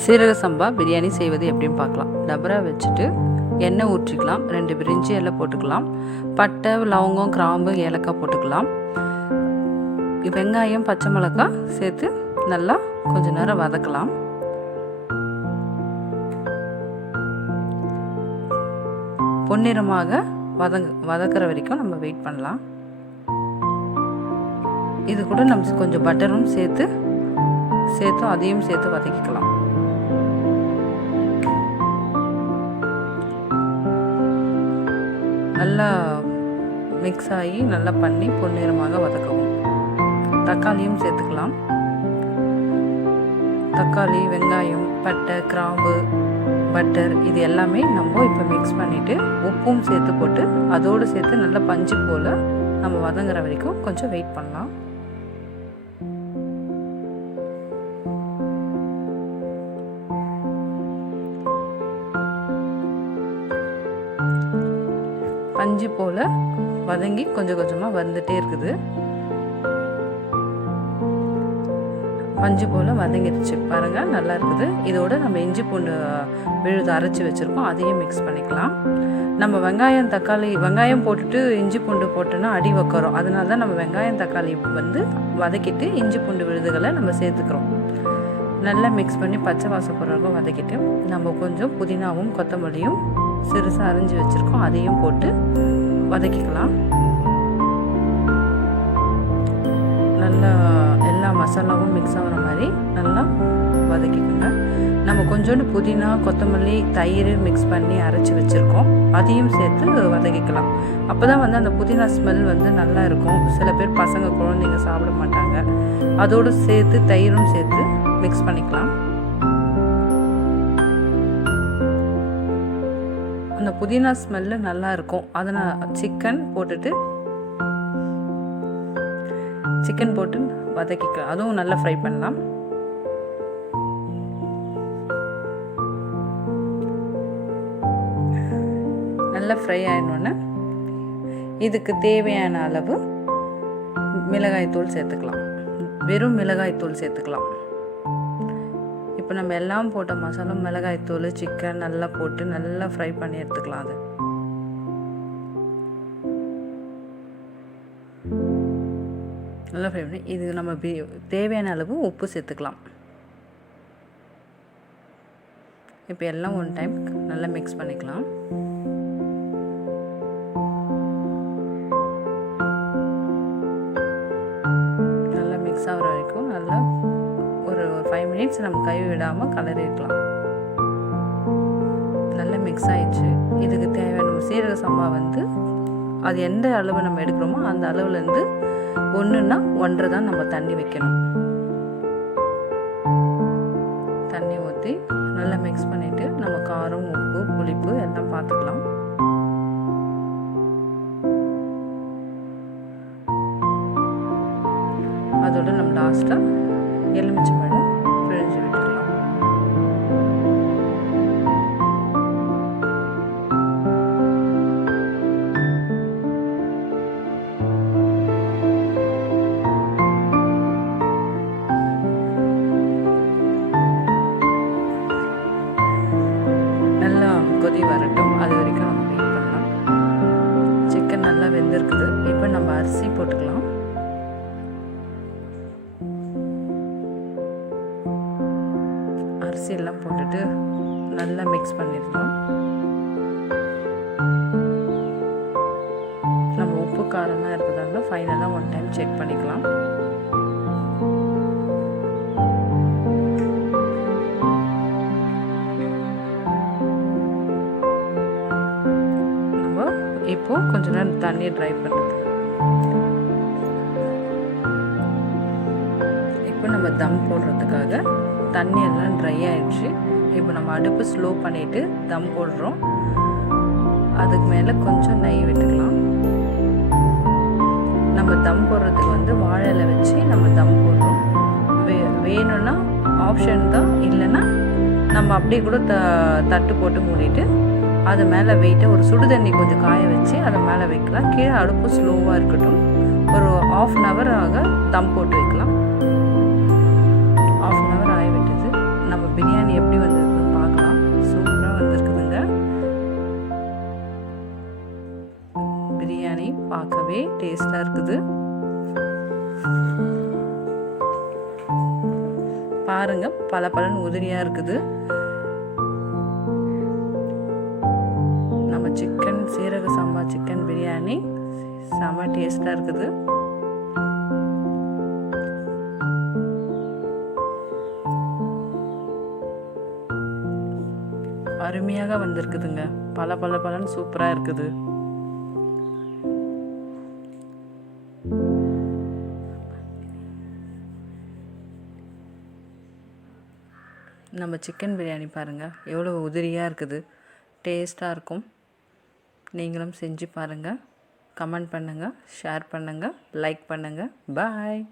சீரக சம்பா பிரியாணி செய்வது எப்படின்னு பார்க்கலாம். டபரா வச்சுட்டு எண்ணெய் ஊற்றிக்கலாம். 2 பிரிஞ்சி எல்லாம் போட்டுக்கலாம். பட்டை, லவங்கம், கிராம்பு, ஏலக்காய் போட்டுக்கலாம். வெங்காயம், பச்சை மிளகாய் சேர்த்து நல்லா கொஞ்ச நேரம் வதக்கலாம். பொன்னிறமாக வதக்கிற வரைக்கும் நம்ம வெயிட் பண்ணலாம். இது கூட நம்ம கொஞ்சம் பட்டரும் சேர்த்து அதையும் சேர்த்து வதக்கிக்கலாம். நல்லா மிக்ஸ் ஆகி நல்லா பண்ணி பொன்னிறமாக வதக்கவும். தக்காளியும் சேர்த்துக்கலாம். தக்காளி, வெங்காயம், பட்டை, கிராம்பு, பட்டர் இது எல்லாமே நம்ம இப்போ மிக்ஸ் பண்ணிவிட்டு உப்பும் சேர்த்து போட்டு அதோடு சேர்த்து நல்லா பஞ்சு போல் நம்ம வதங்குற வரைக்கும் கொஞ்சம் வெயிட் பண்ணலாம். பஞ்சு போல் வதங்கி கொஞ்சம் கொஞ்சமாக வந்துட்டே இருக்குது. பஞ்சு போல் வதங்கிடுச்சு பாருங்கள், நல்லா இருக்குது. இதோட நம்ம இஞ்சி பூண்டு விழுது அரைச்சி வச்சுருக்கோம், அதையும் மிக்ஸ் பண்ணிக்கலாம். நம்ம வெங்காயம் போட்டுட்டு இஞ்சி பூண்டு போட்டோன்னா அடி வைக்கிறோம். அதனால தான் நம்ம வெங்காயம் தக்காளி வதக்கிட்டு இஞ்சி பூண்டு விழுதுகளை நம்ம சேர்த்துக்கிறோம். நல்லா மிக்ஸ் பண்ணி பச்சை வாசம் போடுறவங்க வதக்கிட்டு நம்ம கொஞ்சம் புதினாவும் கொத்தமல்லியும் சிறுசாக அரிஞ்சு வச்சுருக்கோம், அதையும் போட்டு வதக்கிக்கலாம். நல்லா எல்லா மசாலாவும் மிக்ஸ் ஆகிற மாதிரி நல்லா வதக்கிக்கோங்க. நம்ம கொஞ்சோண்டு புதினா, கொத்தமல்லி, தயிர் மிக்ஸ் பண்ணி அரைச்சி வச்சுருக்கோம், அதையும் சேர்த்து வதக்கிக்கலாம். அப்போ தான் அந்த புதினா ஸ்மெல் நல்லா இருக்கும். சில பேர் பசங்க, குழந்தைங்க சாப்பிட மாட்டாங்க. அதோடு சேர்த்து தயிரும் சேர்த்து மிக்ஸ் பண்ணிக்கலாம். அந்த புதினா ஸ்மெல்லு நல்லா இருக்கும். அதனால் சிக்கன் போட்டு வதக்கிக்கலாம். அதுவும் நல்லா ஃப்ரை பண்ணலாம். நல்லா ஃப்ரை ஆகினோன்னே இதுக்கு தேவையான அளவு மிளகாய்த்தூள் சேர்த்துக்கலாம். வெறும் மிளகாய்த்தூள் சேர்த்துக்கலாம். இப்போ நம்ம எல்லாம் போட்ட மசாலா, மிளகாய்த்தூள், சிக்கன் நல்லா போட்டு நல்லா ஃப்ரை பண்ணி எடுத்துக்கலாம். அது நல்லா ஃப்ரை பண்ணி இது நம்ம தேவையான அளவு உப்பு சேர்த்துக்கலாம். இப்போ எல்லாம் ஒன் டைம் நல்லா மிக்ஸ் பண்ணிக்கலாம். நல்லா மிக்ஸ் ஆகிற வரைக்கும் நல்லா ஒரு 5 மினிட்ஸ் நம்ம கை விடாமல் கலரி வைக்கலாம். நல்லா மிக்ஸ் ஆயிடுச்சு. இதுக்கு தேவையான சீரக சம்பா அது எந்த அளவு நம்ம எடுக்கிறோமோ அந்த அளவுலேருந்து 1ன்னா 1.5 தான் நம்ம தண்ணி வைக்கணும். தண்ணி ஊற்றி நல்லா மிக்ஸ் பண்ணிவிட்டு நம்ம காரம், உப்பு, புளிப்பு எல்லாம் பார்த்துக்கலாம். அதோட நம்ம லாஸ்ட்டாக எலுமிச்சை பழம் பிழிஞ்சு விட்டுக்கலாம். கொதி வரட்டும், அது வரைக்கும் நம்ம வெயிட் பண்ணலாம். சிக்கன் நல்லா வெந்திருக்குது. இப்போ நம்ம அரிசி போட்டுக்கலாம். அரிசி எல்லாம் போட்டுட்டு நல்லா மிக்ஸ் பண்ணிடலாம். நம்ம உப்பு காரம்லாம் இருக்குதாங்க ஃபைனலாக ஒன் டைம் செக் பண்ணிக்கலாம். இப்போது கொஞ்ச நேரம் தண்ணியை ட்ரை பண்ணுறது. இப்போ நம்ம தம் போடுறதுக்காக தண்ணி எல்லாம் ட்ரை ஆகிடுச்சு. இப்போ நம்ம அடுப்பு ஸ்லோ பண்ணிவிட்டு தம் போடுறோம். அதுக்கு மேலே கொஞ்சம் நெய் விட்டுக்கலாம். நம்ம தம் போடுறதுக்கு வாழை இலை வச்சு நம்ம தம் போடுறோம். வேணும்னா ஆப்ஷன் தான், இல்லைன்னா நம்ம அப்படியே கூட தட்டு போட்டு மூடிட்டு அது மேலே வெயிட்டை ஒரு சுடு தண்ணி கொஞ்சம் காய வச்சு அதை மேலே வைக்கலாம். கீழே அடுப்பு ஸ்லோவாக இருக்கட்டும். ஒரு 1/2 hour தம் போட்டு வைக்கலாம். 1/2 hour ஆகி விட்டது. நம்ம பிரியாணி பிரியாணி எப்படி வந்திருக்குன்னு பார்க்கலாம். சூப்பராக வந்திருக்குதுங்க. பிரியாணி பார்க்கவே டேஸ்டாக இருக்குது. பாருங்க, பலன்னு உதிரியாக இருக்குது. நம்ம சிக்கன் சீரக சம்பா சிக்கன் பிரியாணி செம டேஸ்டாக இருக்குது. அருமையாக வந்திருக்குதுங்க. பலன்னு சூப்பராக இருக்குது. நம்ம சிக்கன் பிரியாணி பாருங்கள் எவ்வளோ உதிரியாக இருக்குது. டேஸ்ட்டாக இருக்கும். நீங்களும் செஞ்சு பாருங்கள். கமெண்ட் பண்ணுங்கள், ஷேர் பண்ணுங்கள், லைக் பண்ணுங்கள். பாய்.